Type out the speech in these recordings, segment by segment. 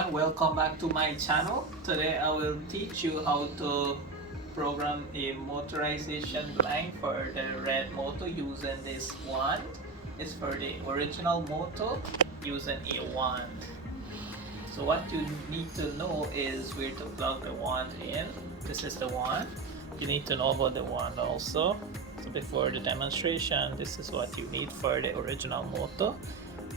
everyone, welcome back to my channel. Today I will teach you how to program a motorization blind for the red motor using this wand. It's for the original motor using a wand. So what you need to know is where to plug the wand in. This is the wand. You need to know about the wand also. So before the demonstration, this is what you need for the original motor.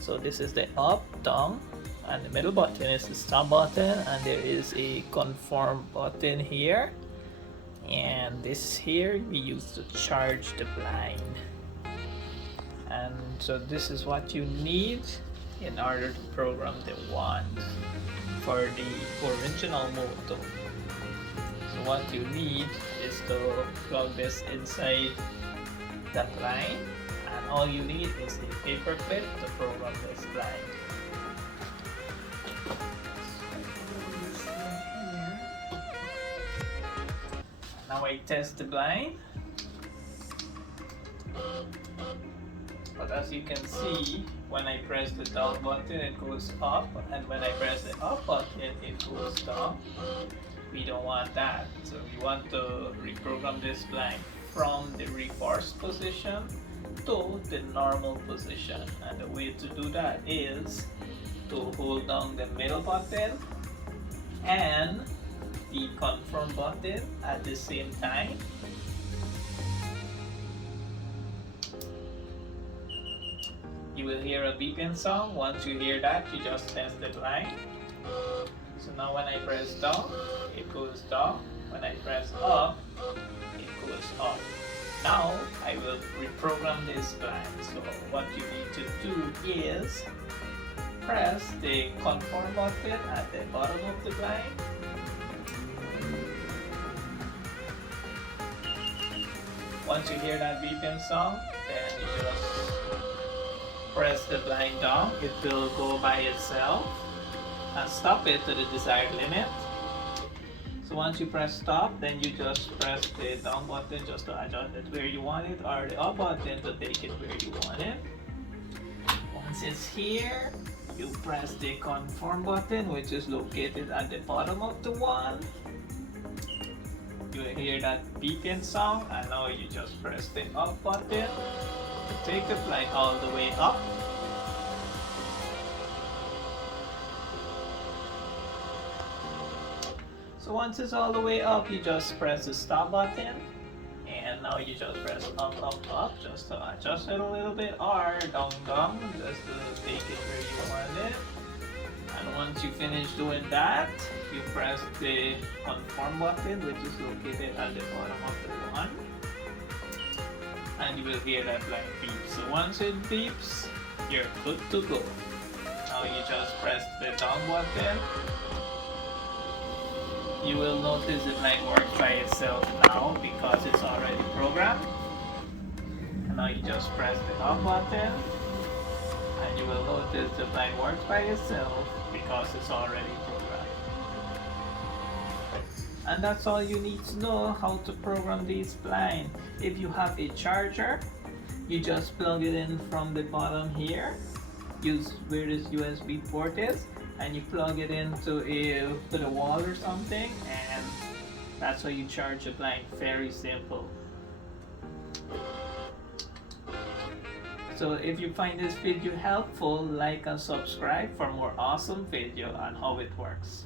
So this is the up, down, and the middle button is the stop button, and there is a confirm button here, and this here we use to charge the blind. And so this is what you need in order to program the wand for the original motor. So what you need is to plug this inside the blind, and all you need is a paper clip to program this blind. Now I test the blind, but as you can see, when I press the down button it goes up, and when I press the up button it goes down. We don't want that, so we want to reprogram this blind from the reverse position to the normal position, and the way to do that is to hold down the middle button and the confirm button at the same time. You will hear a beeping sound. Once you hear that, you just test the blind. So now when I press down, it goes down. When I press up, it goes up. Now I will reprogram this blind. So what you need to do is press the confirm button at the bottom of the blind. Once you hear that beeping sound, then you just press the blind down. It will go by itself and stop it to the desired limit. So once you press stop, then you just press the down button just to adjust it where you want it, or the up button to take it where you want it. Once it's here, you press the confirm button, which is located at the bottom of the wand. You will hear that beeping sound, and now you just press the up button to take the blind all the way up. So once it's all the way up, you just press the stop button, and now you just press up, up, up just to adjust it a little bit, or down, down just to take it where you want it. And once you finish doing that, you press the confirm button, which is located at the bottom of the wand, and you will hear that blind beep. So once it beeps, you're good to go. Now you just press the down button. You will notice the blind works by itself now because it's already programmed. And now you just press the up button, and you will notice the blind works by itself because it's already programmed. And that's all you need to know how to program these blinds. If you have a charger, you just plug it in from the bottom here. Use where this USB port is, and you plug it into to the wall or something, and that's how you charge a blind. Very simple. So if you find this video helpful, like and subscribe for more awesome video on how it works.